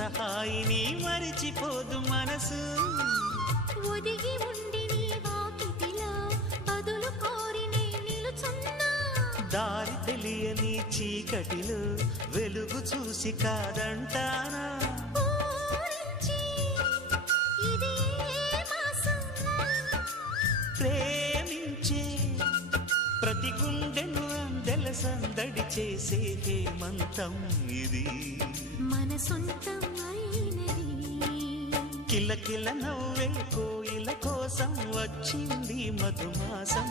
హాయిని మరిచిపోదు మనసు. ఒదిగి ఉండి నీ వాకిటిలో బదులు కోరి నే నిలుచున్నా. దారి తెలియని చీకటిలో వెలుగు చూసి కాదంటానా. ప్రేమించే ప్రతి గుండెను అందెల సందడి చేసే హేమంతం ఇది. మన సొంతం అయినది. కిలకిల నవ్వే కోయిల కోసం వచ్చింది మధుమాసం.